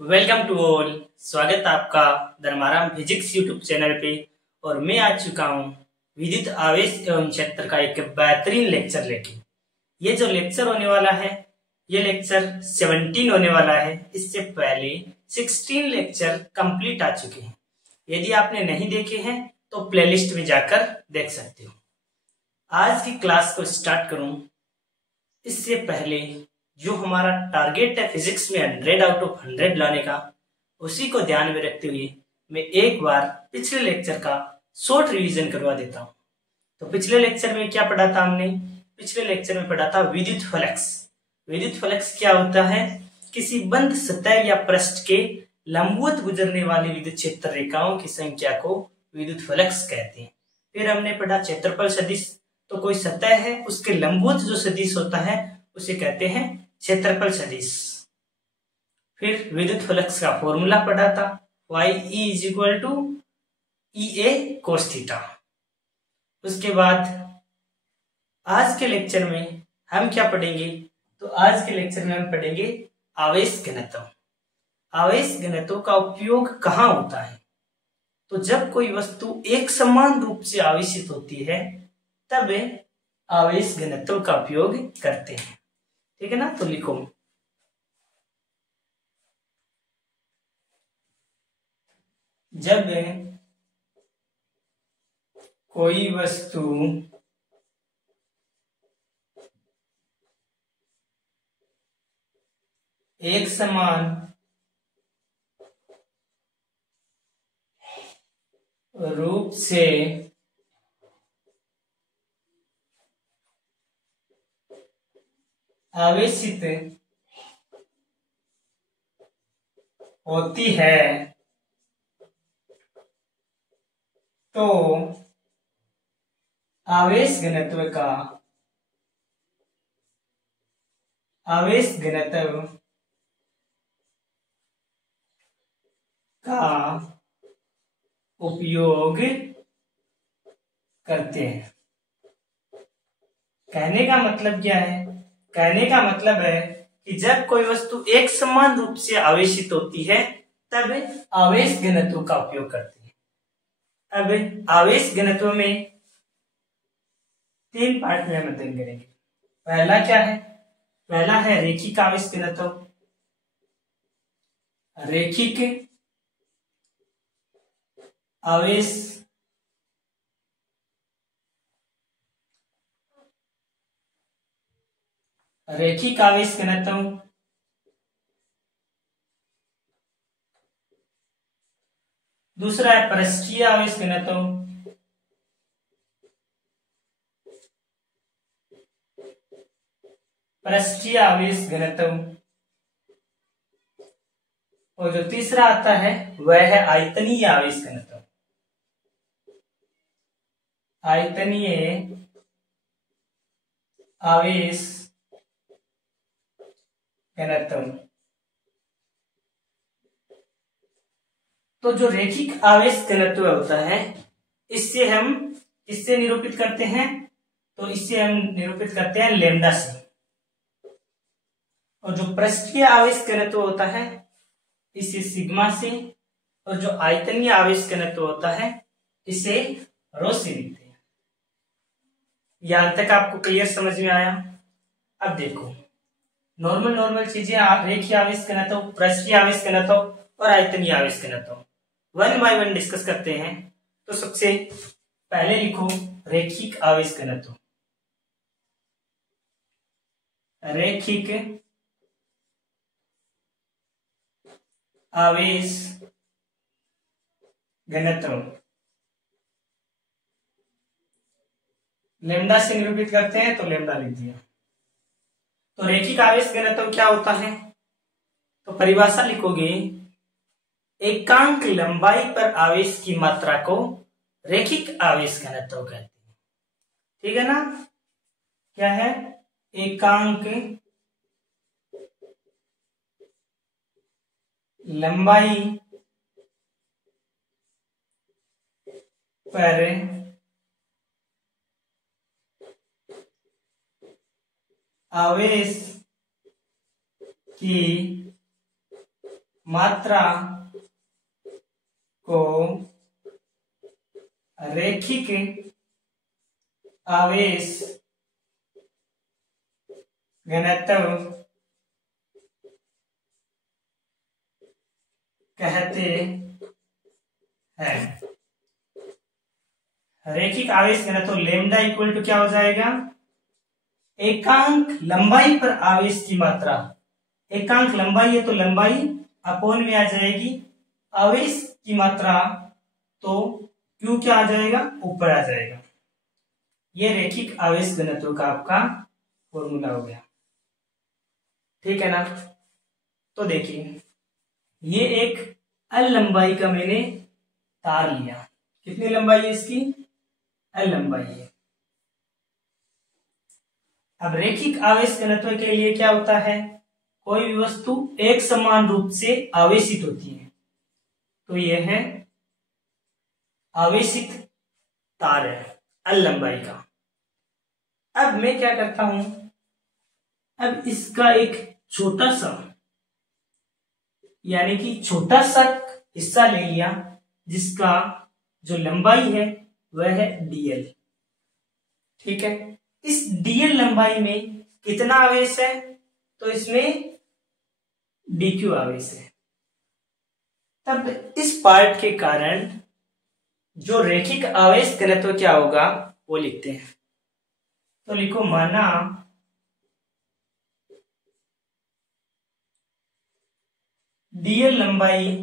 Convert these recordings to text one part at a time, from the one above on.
Welcome to all. स्वागत है आपका धर्माराम फिजिक्स यूट्यूब चैनल पे। और मैं आ चुका हूँ विद्युत आवेश एवं क्षेत्र का एक बेहतरीन लेक्चर लेके। ये जो लेक्चर होने वाला है ये लेक्चर 17 होने वाला है। इससे पहले 16 लेक्चर कंप्लीट आ चुके हैं। यदि आपने नहीं देखे हैं तो प्लेलिस्ट में जाकर देख सकते हो। आज की क्लास को स्टार्ट करूं इससे पहले जो हमारा टारगेट है फिजिक्स में 100 आउट ऑफ 100 लाने का, उसी को ध्यान में रखते हुए मैं एक बार पिछले लेक्चर का शॉर्ट रिवीजन करवा देता हूं। तो पिछले लेक्चर में क्या पढ़ा था हमने? पिछले लेक्चर में पढ़ा था विद्युत फ्लक्स। विद्युत फ्लक्स क्या होता है? किसी बंद सतह या पृष्ठ के लंबवत गुजरने वाली विद्युत क्षेत्र रेखाओं की संख्या को विद्युत फ्लक्स कहते हैं। फिर हमने पढ़ा क्षेत्रफल सदिश। तो कोई सतह है उसके लंबवत जो सदिश होता है उसे कहते हैं क्षेत्रफल सदिश। फिर विद्युत फ्लक्स का फॉर्मूला पढ़ा था, y = EA cos थीटा। उसके बाद आज के लेक्चर में हम क्या पढ़ेंगे? तो आज के लेक्चर में हम पढ़ेंगे आवेश घनत्व। आवेश घनत्व का उपयोग कहाँ होता है? तो जब कोई वस्तु एक समान रूप से आवेशित होती है तब आवेश घनत्व का उपयोग करते हैं। ठीक है ना? तो लिखो, जब कोई वस्तु एक समान रूप से आवेशित होती है तो आवेश घनत्व का उपयोग करते हैं। कहने का मतलब क्या है? कहने का मतलब है कि जब कोई वस्तु एक समान रूप से आवेशित होती है तब आवेश घनत्व का उपयोग करते हैं। अब आवेश घनत्व में 3 पार्ट में हम अध्ययन करेंगे। पहला क्या है? पहला है रैखिक आवेश घनत्व। रैखिक आवेश रैखिक आवेश घनत्व। दूसरा है पृष्ठीय आवेश घनत्व। पृष्ठीय आवेश घनत्व। और जो तीसरा आता है वह है आयतनीय आवेश घनत्व। आयतनीय आवेश घनत्व। तो जो रैखिक आवेश घनत्व होता है इससे हम किससे निरूपित करते हैं? तो इससे हम निरूपित करते हैं लैम्डा से। और जो पृष्ठीय आवेश घनत्व होता है इसे सिग्मा से। और जो आयतनीय आवेश घनत्व होता है इसे रो से लिखते हैं। यहां तक आपको क्लियर समझ में आया? अब देखो, नॉर्मल चीजें रैखिक आवेश घनत्व, पृष्ठीय आवेश घनत्व और आयतनीय आवेश घनत्व 1 बाय 1 डिस्कस करते हैं। तो सबसे पहले लिखो रैखिक आवेश घनत्व। रैखिक आवेश घनत्व लैम्डा से निरूपित करते हैं, तो लैम्डा लिख दिया। तो रैखिक आवेश घनत्व क्या होता है? तो परिभाषा लिखोगे, एकांक लंबाई पर आवेश की मात्रा को रैखिक आवेश घनत्व कहते हैं। ठीक है ना? क्या है? एकांक लंबाई पर आवेश की मात्रा को रैखिक आवेश घनत्व कहते हैं। रैखिक आवेश घनत्व लेमडा इक्वल टू क्या हो जाएगा, एकांक लंबाई पर आवेश की मात्रा। एकांक लंबाई है तो लंबाई अपॉन में आ जाएगी, आवेश की मात्रा तो क्यू क्या आ जाएगा, ऊपर आ जाएगा। ये रैखिक आवेश घनत्व का आपका फॉर्मूला हो गया, ठीक है ना। तो देखिए ये एक एल लंबाई का मैंने तार लिया। कितनी लंबाई है इसकी, एल लंबाई है। अब रैखिक आवेश घनत्व के लिए क्या होता है, कोई भी वस्तु एक समान रूप से आवेशित होती है, तो यह है आवेशित तार है एल लंबाई का। अब मैं क्या करता हूं, अब इसका एक छोटा सा यानी कि छोटा सा हिस्सा ले लिया, जिसका जो लंबाई है वह है dl, ठीक है। इस dl लंबाई में कितना आवेश है, तो इसमें dq आवेश है। तब इस पार्ट के कारण जो रैखिक आवेश घनत्व क्या होगा वो लिखते हैं। तो लिखो, माना dl लंबाई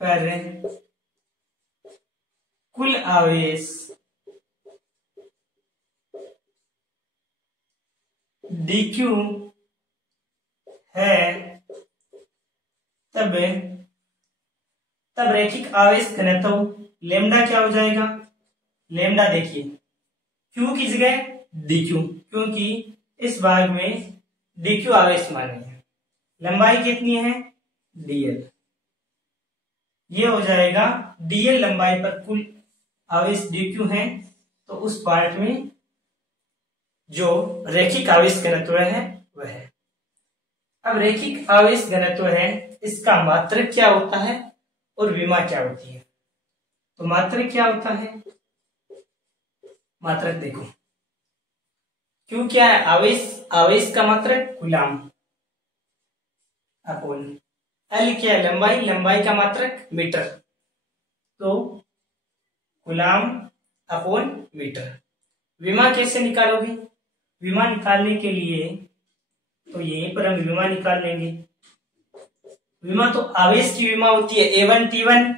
पर कुल आवेश dq है, तब रैखिक आवेश घनत्व लेमडा क्या हो जाएगा, लेमडा देखिए q की जगह dq, क्योंकि इस भाग में dq आवेश माने है। लंबाई कितनी है, dl, ये हो जाएगा dl लंबाई पर कुल आवेश dq है, तो उस पार्ट में जो रैखिक आवेश घनत्व है वह है। अब रैखिक आवेश घनत्व है, इसका मात्रक क्या होता है और विमा क्या होती है। तो मात्रक क्या होता है, मात्रक देखो, क्यों क्या है, आवेश का मात्रक कूलाम अपोन एल क्या है, लंबाई का मात्रक मीटर, तो कूलाम अपोन मीटर। विमा कैसे निकालोगे, विमा निकालने के लिए तो यहीं पर हम विमा निकाल लेंगे। विमा तो आवेश की विमा होती है A1 T1,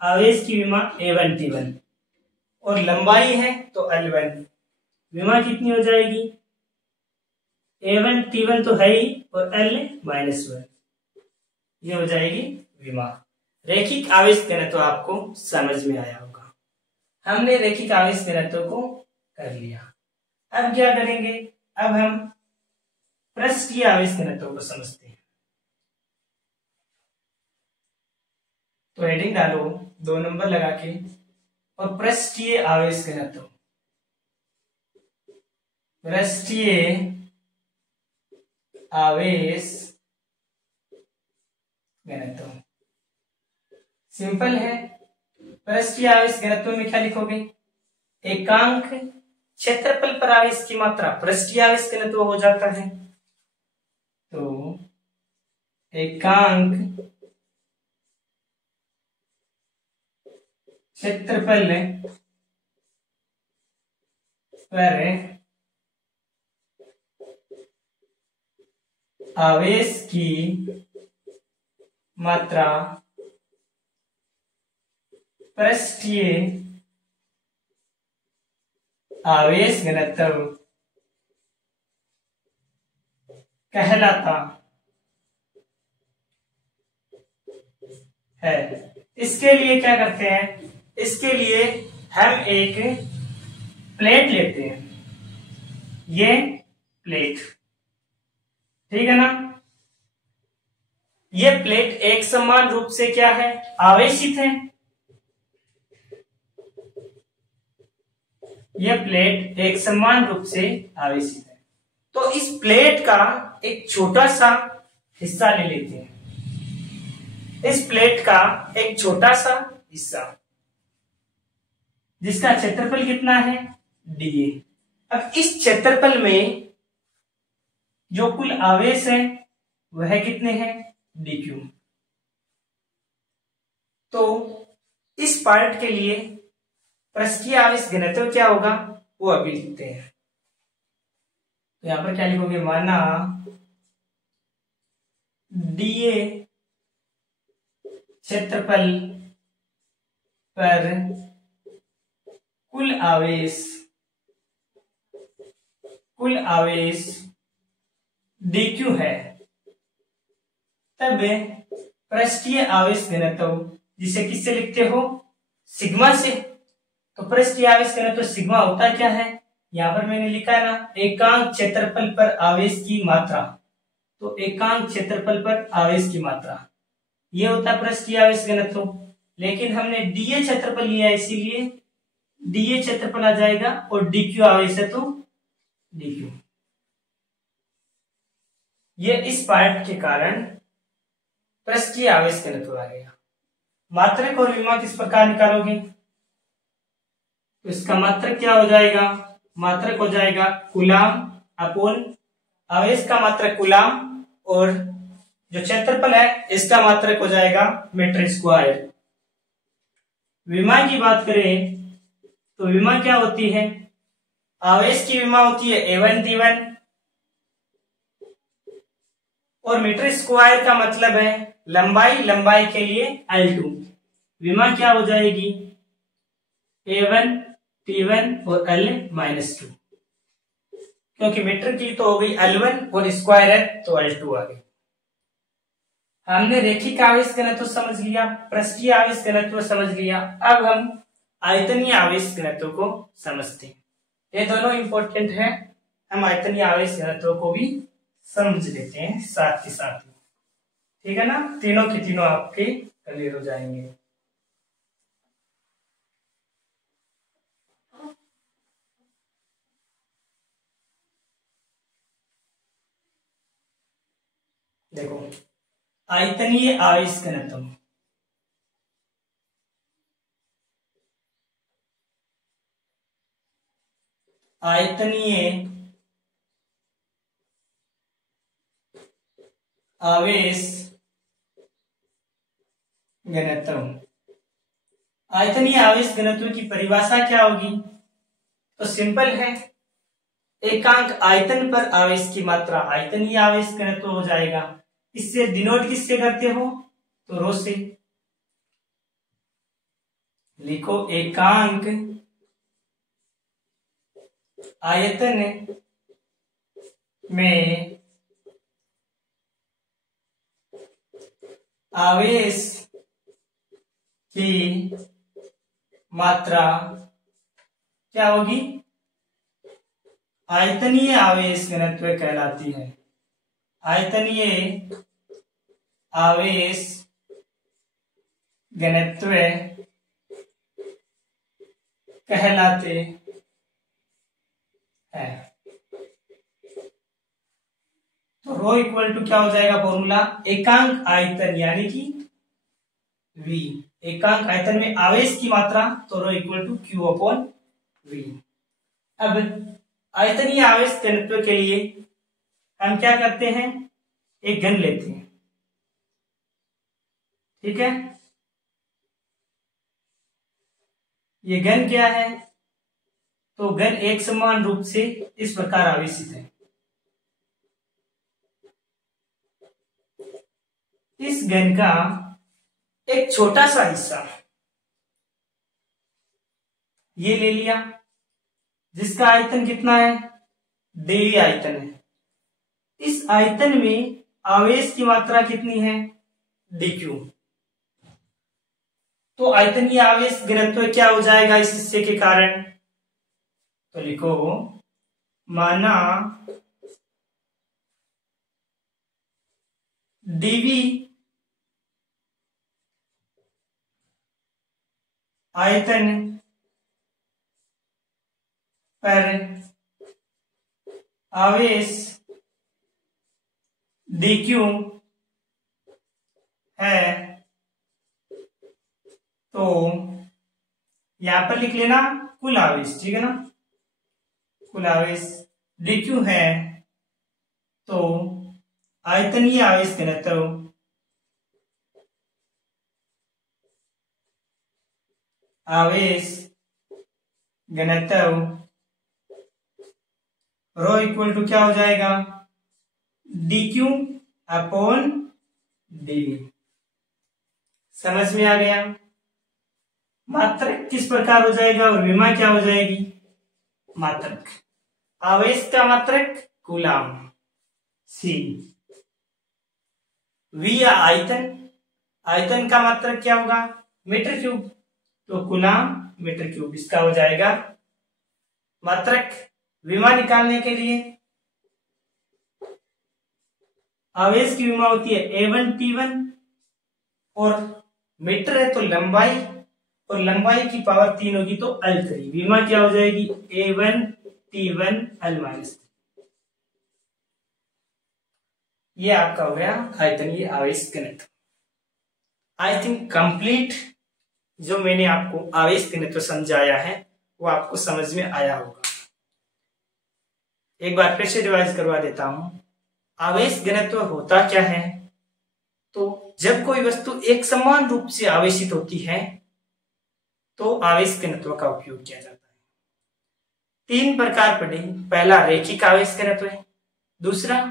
आवेश की विमा A1 T1, और लंबाई है तो L1। विमा कितनी हो जाएगी, A1 T1 तो है ही, और L-1, ये हो जाएगी विमा। रैखिक आवेश घनत्व आपको समझ में आया होगा। हमने रैखिक आवेश घनत्व को कर लिया। अब क्या करेंगे, अब हम पृष्ठीय आवेश घनत्व को समझते हैं। तो हेडिंग डालो 2 नंबर लगा के, और पृष्ठीय आवेश घनत्व, पृष्ठीय आवेश घनत्व सिंपल है। पृष्ठीय आवेश घनत्व में क्या लिखोगे, एकांक क्षेत्रफल पर आवेश की मात्रा पृष्ठीय आवेश घनत्व हो जाता है। तो एकांक क्षेत्रफल पर आवेश की मात्रा पृष्ठीय आवेश घनत्व कहलाता है। इसके लिए क्या करते हैं, इसके लिए हम एक प्लेट लेते हैं, ये प्लेट, ठीक है ना। ये प्लेट एक समान रूप से क्या है, आवेशित है। यह प्लेट एक समान रूप से आवेशित है। तो इस प्लेट का एक छोटा सा हिस्सा ले लेते हैं, इस प्लेट का एक छोटा सा हिस्सा जिसका क्षेत्रफल कितना है dA। अब इस क्षेत्रफल में जो कुल आवेश है वह कितने हैं dQ। तो इस पार्ट के लिए पृष्ठीय आवेश घनत्व क्या होगा वो अभी लिखते हैं। तो यहां पर क्या लिखोगे, माना dA क्षेत्रफल पर कुल आवेश dQ है, तब पृष्ठीय आवेश घनत्व जिसे किससे लिखते हो सिग्मा से। तो पृष्ठीय आवेश घनत्व सिग्मा होता क्या है, यहां पर मैंने लिखा है ना एकांक क्षेत्रफल पर आवेश की मात्रा। तो एकांक क्षेत्रफल पर आवेश की मात्रा ये होता है पृष्ठीय आवेश घनत्व। लेकिन हमने dA क्षेत्रफल लिया है इसीलिए dA क्षेत्रफल आ जाएगा और dQ आवेश है तो dQ। ये इस पार्ट के कारण पृष्ठीय आवेश घनत्व आ गया। मात्रक और विमा किस प्रकार निकालोगे, तो इसका मात्रक क्या हो जाएगा, मात्रक हो जाएगा कूलाम अपॉन आवेश का मात्रक कूलाम और जो क्षेत्रफल है इसका मात्रक हो जाएगा मीटर स्क्वायर। विमा की बात करें तो विमा क्या होती है, आवेश की विमा होती है A1 D1 और मीटर स्क्वायर का मतलब है लंबाई के लिए L2। विमा क्या हो जाएगी A1 T1 और L-2, क्योंकि मीटर की तो हो गई L1 और स्क्वायर है तो L2 आ गई। हमने रेखिक आवेश घनत्व समझ लिया, पृष्ठीय आवेश घनत्व समझ लिया, अब हम आयतनीय आवेश घनत्व को समझते हैं। ये दोनों इंपॉर्टेंट है, हम आयतनीय आवेश घनत्व को भी समझ लेते हैं साथ के साथ ही, ठीक है ना। तीनों के तीनों आपके क्लियर हो जाएंगे। देखो आयतनीय आवेश घनत्व, आयतनीय आवेश घनत्व, आयतनीय आवेश घनत्व की परिभाषा क्या होगी, तो सिंपल है एकांक आयतन पर आवेश की मात्रा आयतनीय आवेश घनत्व हो जाएगा। इससे डिनोट किससे करते हो, तो रो से लिखो एकांक आयतन में आवेश की मात्रा क्या होगी, आयतनीय आवेश घनत्व कहलाती है, आयतनीय आवेश घनत्व कहलाते हैं। तो रो इक्वल टू क्या हो जाएगा फॉर्मूला, एकांक आयतन यानी कि V, एकांक आयतन में आवेश की मात्रा तो rho equal to Q upon V। अब आयतनीय आवेश घनत्व के लिए हम क्या करते हैं, एक घन लेते हैं, ठीक है। ये घन क्या है, तो घन एक समान रूप से इस प्रकार आवेशित है। इस घन का एक छोटा सा हिस्सा ये ले लिया जिसका आयतन कितना है, dV आयतन है। इस आयतन में आवेश की मात्रा कितनी है, dQ। तो आयतनीय आवेश घनत्व क्या हो जाएगा इस हिस्से के कारण, तो लिखो माना dV आयतन पर आवेश dq है, तो यहां पर लिख लेना कुल आवेश, ठीक है ना। कुल आवेश dq है, तो आयतनीय आवेश घनत्व रो इक्वल टू क्या हो जाएगा, dq अपॉन dv। समझ में आ गया। मात्रक किस प्रकार हो जाएगा और विमा क्या हो जाएगी, मात्रक। आवेश का मात्रक कूलाम, सी। v या आयतन, आयतन का मात्रक क्या होगा, मीटर क्यूब, तो कूलाम मीटर क्यूब, इसका हो जाएगा मात्रक। विमा निकालने के लिए आवेश की विमा होती है A1 T1, और मीटर है तो लंबाई, और लंबाई की पावर 3 होगी तो L3। विमा क्या हो जाएगी, A1 T1 L-3। ये आपका हो गया आयतनीय आवेश घनत्व। आई थिंक कंप्लीट जो मैंने आपको आवेश घनत्व समझाया है वो आपको समझ में आया होगा। एक बार फिर से रिवाइज करवा देता हूं। आवेश घनत्व होता क्या है, तो जब कोई वस्तु एक समान रूप से आवेशित होती है तो आवेश घनत्व का उपयोग किया जाता है। 3 प्रकार पढ़े। पहला रेखिक आवेश घनत्व है, दूसरा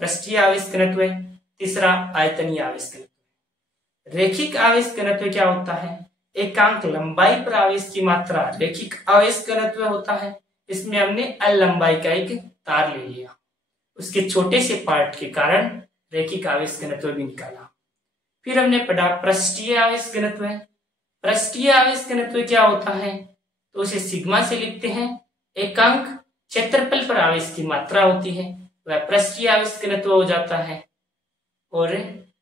पृष्ठीय आवेश घनत्व है, तीसरा आयतनीय आवेश घनत्व है। रेखिक आवेश घनत्व क्या होता है, एकांक लंबाई पर आवेश की मात्रा रेखिक आवेश घनत्व होता है। इसमें हमने L लंबाई का एक तार ले लिया, उसके छोटे से पार्ट के कारण रेखिक आवेश घनत्व भी निकाला। फिर हमने पढ़ा पृष्ठीय आवेश घनत्व है। पृष्ठीय आवेश घनत्व क्या होता है, तो उसे सिग्मा से लिखते हैं। एकांक क्षेत्रफल पर आवेश की मात्रा होती है, वह पृष्ठीय आवेश घनत्व हो जाता है। और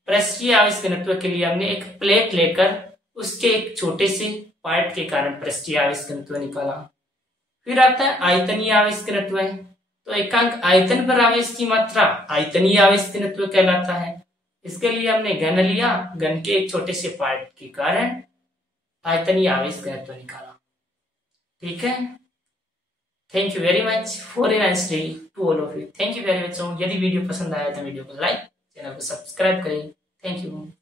पृष्ठीय आवेश घनत्व के लिए हमने एक प्लेट लेकर उसके एक छोटे से पार्ट के कारण पृष्ठीय आवेश घनत्व निकाला। फिर आता है आयतनीय आवेश घनत्व है, तो एकांक आयतन पर आवेश की मात्रा आयतनीय आवेश घनत्व कहलाता है। इसके लिए हमने घन लिया, घन के एक छोटे से पार्ट के कारण आयतनीय आवेश घनत्व निकाला। ठीक है, thank you very much for a nice day to all of you. Thank you very much. यदि वीडियो पसंद आया तो वीडियो को लाइक, चैनल को सब्सक्राइब करें। Thank you.